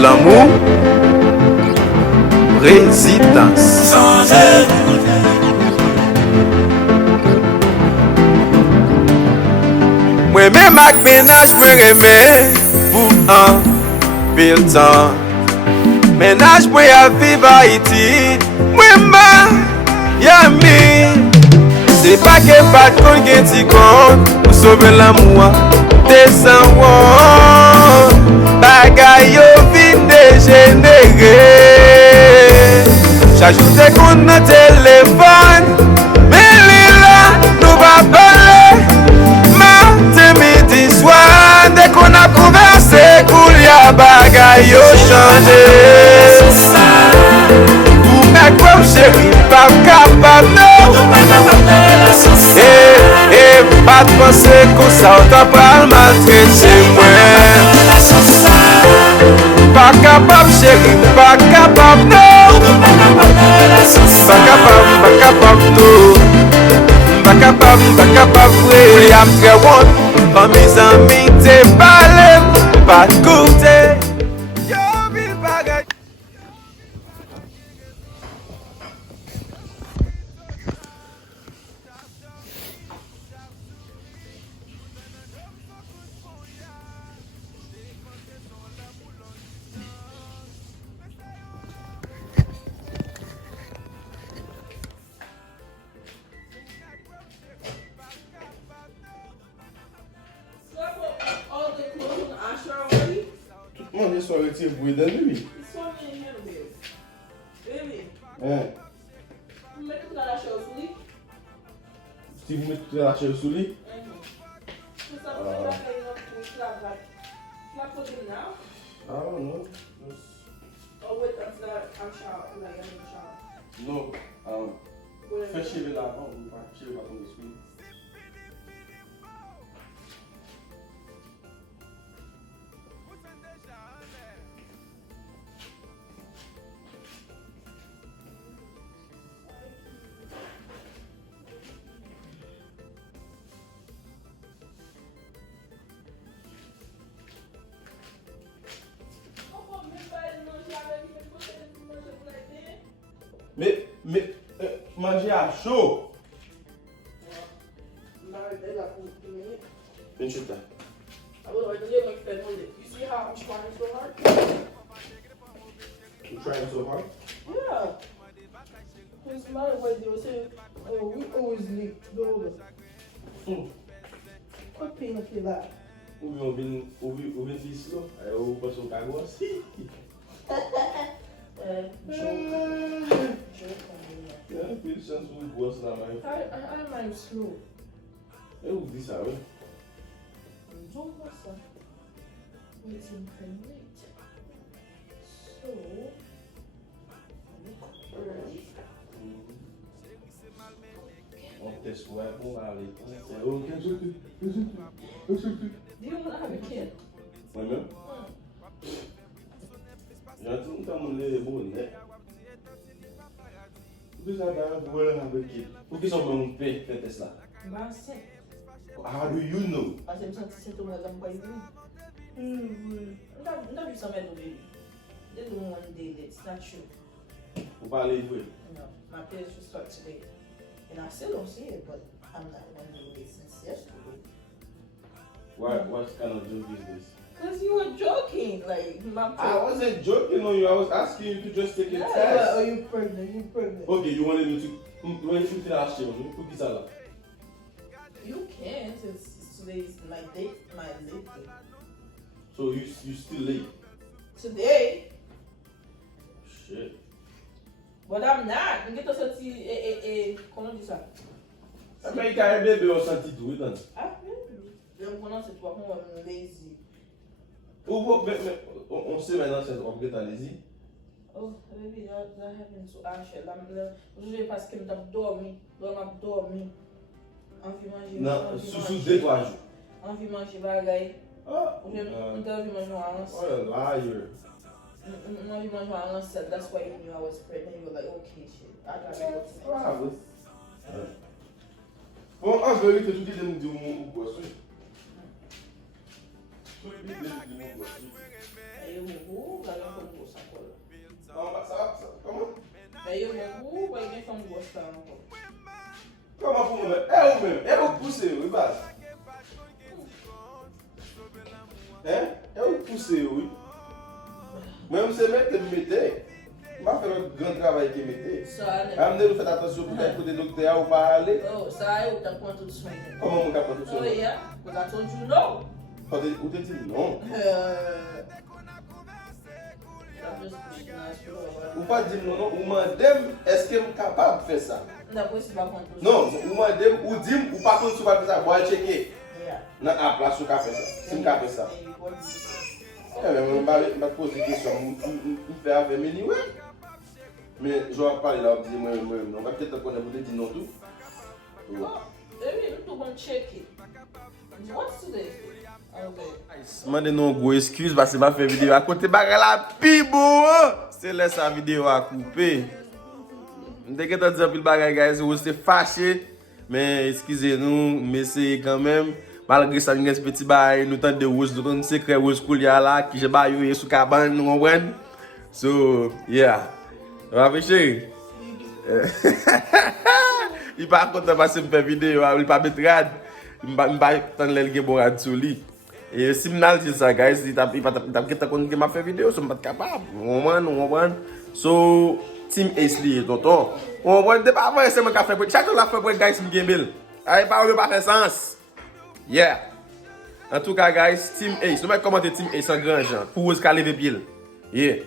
L'amour, résidence. Moi-même, avec ménage, moi remets pour un pile temps. Ménage, moi, à vivre à Haïti. Moi-même, yami. C'est pas que pas de con qui t'y compte pour sauver l'amour. Descends, bagaille au vin dégénéré. J'ajoute qu'on a téléphone, mais là, nous va parler. Matin, midi, soir, dès qu'on a conversé, qu'il y a bagaille au changé. Ou mec, comme chérie, pas capable, non. Pas de penser qu'on s'entend pas maltraiter moi. Pas capable chérie, pas capable non. Pas capable tout. Pas capable oui. I'm très bon, quand mes amis te parlent, pas de côté. Mwen de soare ti vwe dan lui. Soare en hen be. Really? Mwen mette tout la chè ou sou li? Ti vwe mette tout la chè ou sou li? Sou sa mwen la fè yon pou slav la. Slav for him now? I don't know. Or wait until I'm shower, like I'm in the shower? No. Fè cheve la avan, mwen pa cheve la kon de sou. Mais, manger à chaud. Une chute là. You see how I'm trying so hard? You trying so hard? Yeah. His mother was there saying, oh, we always late. Go over. Quit paying up your lap. Ou vin fi slow. Aí eu passo o cargo assim. Yeah, pil chans pou gos la may. I'm like slow. Eu di sa we. Don't know ça. Waiting for late. So, On test pou ay pou ale. Ou ken sopi? do you want to have a kid? Mwen men? Janti mwen ta moun le bon ne. Ou ki sa bayan pou wè have a kid? Ou ki sa mwen pe test la? Bah, c'est. How do you know? Parce que je me sens que c'est tout le monde qui on a vu ça mettre au début. They don't want to date, it's not true. Ou pa ale vwe? No, my parents just start today. And I still don't see it, but I'm not going to wait since yesterday. What kind of joke is this? Because you were joking, like, my I wasn't joking on you. I was asking you to just take a test. Are you pregnant? You pregnant? Okay, you wanted me to. When you feel last year, you put it. You can't. It's today's my date, my late date. So you still late? Today, Shit. but I'm not. You get to see comment on dit ça? Mais il a un bébé au senti tout le temps. Ah, je me prononce toi comme lazy. On sait maintenant c'est on get lazy. Oh, baby, that happened to Asher. Aujourd'hui parce que m'a dormi, envie manger. Non, sous 2-3 jours. Envie manger bagaille. Ah, On t'a envie manger à what a liar. on envie manger à l'ancêtre. That's why you knew I was pregnant. You were like, okay, shit. I gotta go to Bravo. Bon, en vérité, tout est de nous dire mon gosse. Aí eu vou, vai lá como você agora. Comment? Aí eu vou, vai ver como você agora. Comment pour moi? É o mesmo. É o poussé, oui, base. Hein? É o poussé, oui. Même se mettre, mettez. M'a fait un grand travail qui mettez. Ça, Amenez nous faire attention pour écouter docteur ou pas aller. oh, ça, eu tá quanto de sonho? Comment on capte tout ça? Oh, yeah, because I told you no. Ou te dit non. Ou pas dire non, ou madame, est-ce que je suis capable de faire ça? Depois você vai contar. Non, ou madame, ou dit, ou pas contre, tu vas faire ça, boire checker. Dans la place où tu fais ça. Si je fais ça. Je vais poser une question, je vais faire mes ouais. Mais je vais parler là, je vais dire, moi, on va peut-être connaître, vous dire non tout. Baby, não tô going to check it. What's today? Okay. Mande nou gwo excuse parce que m'a fait vidéo à côté bagay la pi beau. C'est laisse la vidéo à couper. M'te que t'as dit pile bagay guys, vous c'était fâché, mais excusez-nous, mais c'est quand même malgré ça nous petit bail, nous tente de rose, nous secret rose coulia là qui j'ai baillé sous cabane, nous comprendre. So, yeah. Va pécher. Il pas content parce que me fait vidéo, il pas betrade. Il pas tant l'el gen bon rad sou li. Et si m'nal di ça guys, il t'a konn que m'a fait vidéo, so m'pas capable. On comprend. So Team Ace li tonton. On comprend de pas avant c'est moi qui fait pour chaque la fait pour guys m'gembel. Ay pas ou pas fait sens. Yeah. En tout cas guys, Team Ace, nous mettez commenter Team Ace en grand genre pour vous lever pied. Yeah.